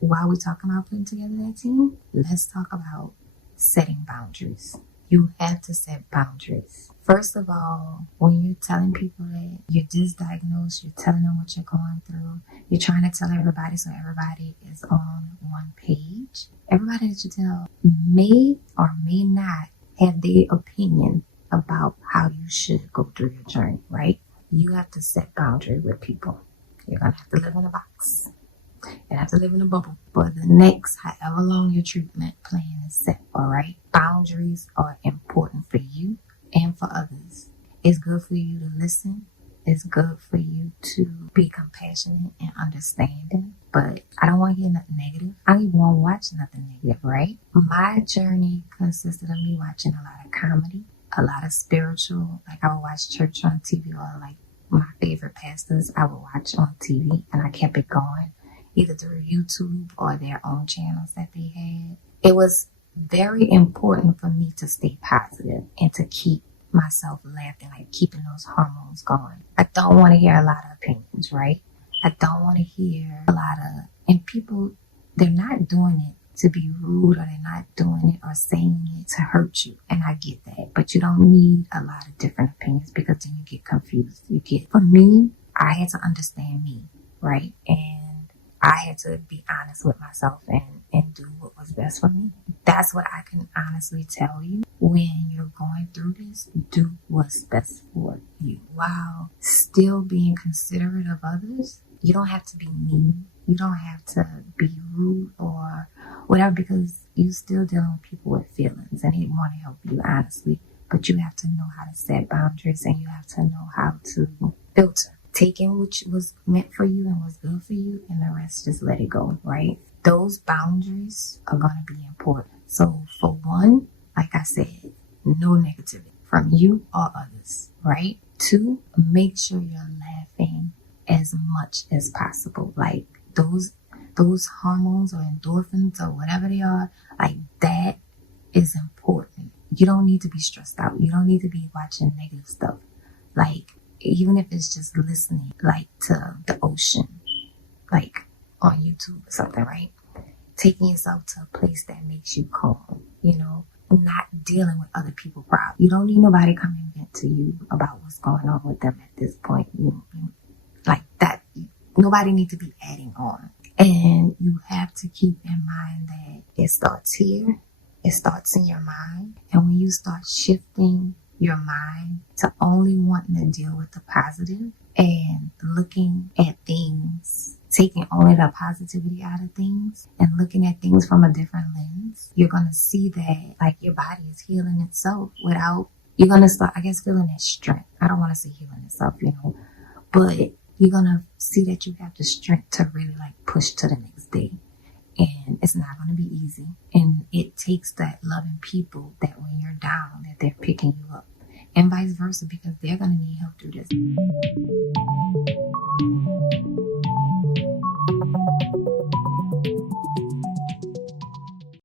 while we're talking about putting together that team, let's talk about setting boundaries. You have to set boundaries. First of all, when you're telling people that you're misdiagnosed, you're telling them what you're going through, you're trying to tell everybody so everybody is on one page. Everybody that you tell may or may not have their opinion about how you should go through your journey, right? You have to set boundaries with people. You're going to have to live in a box. You have to live in a bubble for the next however long your treatment plan is set, all right? Boundaries are important for you and for others. It's good for you to listen. It's good for you to be compassionate and understanding. But I don't want to hear nothing negative. I don't even want to watch nothing negative, right? My journey consisted of me watching a lot of comedy, a lot of spiritual, like I would watch church on TV, or like my favorite pastors I would watch on TV, and I kept it going, either through YouTube or their own channels that they had. It was very important for me to stay positive and to keep myself laughing, like keeping those hormones going. I don't want to hear a lot of opinions, right? I don't want to hear a lot of, and people, they're not doing it to be rude, or they're not doing it or saying it to hurt you. And I get that, but you don't need a lot of different opinions, because then you get confused. For me, I had to understand me, right? And I had to be honest with myself and do what was best for me. That's what I can honestly tell you. When you're going through this, do what's best for you while still being considerate of others. You don't have to be mean. You don't have to be rude or whatever, because you still dealing with people with feelings and they want to help you, honestly. But you have to know how to set boundaries, and you have to know how to filter. Take in which was meant for you and was good for you, and the rest just let it go, right? Those boundaries are going to be important. So for one, like I said, no negativity from you or others, right? Two, make sure you're laughing as much as possible. Like those hormones or endorphins or whatever they are, like that is important. You don't need to be stressed out. You don't need to be watching negative stuff. Like, even if it's just listening, like to the ocean, like on YouTube or something, right? Taking yourself to a place that makes you calm, not dealing with other people's problems. You don't need nobody coming vent to you about what's going on with them at this point. Like that, nobody needs to be adding on. And you have to keep in mind that it starts here. It starts in your mind. And when you start shifting your mind to only wanting to deal with the positive and looking at things, taking only the positivity out of things and looking at things from a different lens, you're going to see that like your body is healing itself you're going to start, I guess, feeling that strength. I don't want to say healing itself, but you're going to see that you have the strength to really like push to the next day. And it's not going to be easy. And it takes that loving people that when you're down, that they're picking you up. And vice versa, because they're going to need help through this.